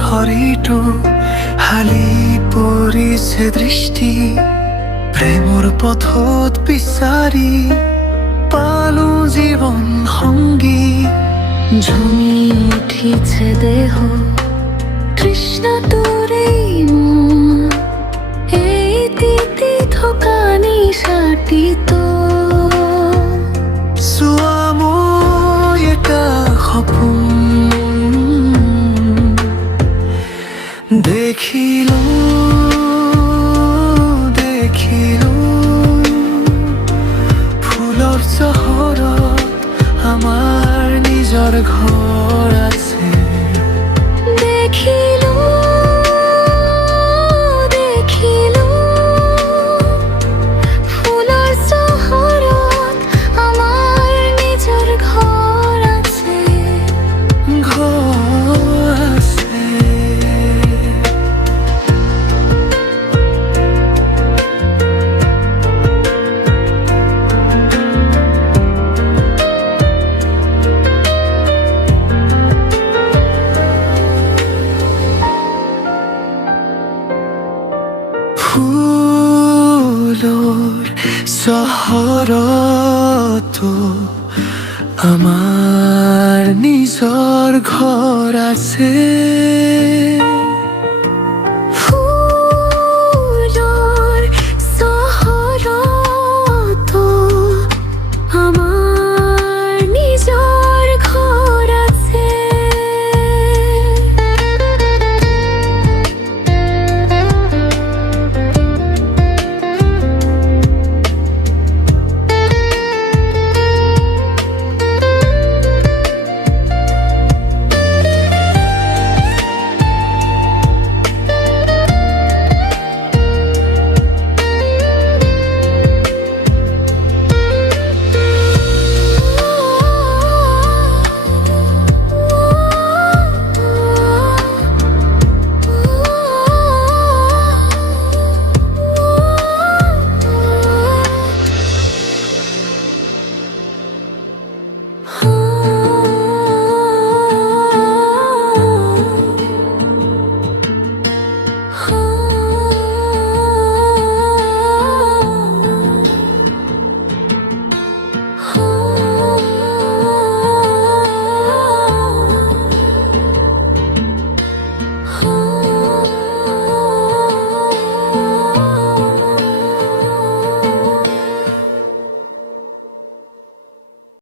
ঘড়িটো হালি পৰিছে দৃষ্টি প্ৰেমৰ পথত বিচাৰি পালো জীৱন সংগী ঝুমি উঠিছে দেহ তৃষ্ণ তোৰেই মন এই তিতি থকা নিশাটিত চোৱা মই এটা সপোন দেখিলো ফুলৰ চহৰত আমাৰ নিজৰ ঘৰ আছে দেখিলো ফুলৰ চহৰত আমাৰ নিজৰ ঘৰ আছে ফুলৰ চহৰতো আমাৰ নিজৰ ঘৰ আছে ফুলৰ চহৰতো আমাৰ নিজৰ ঘৰ আছে Oh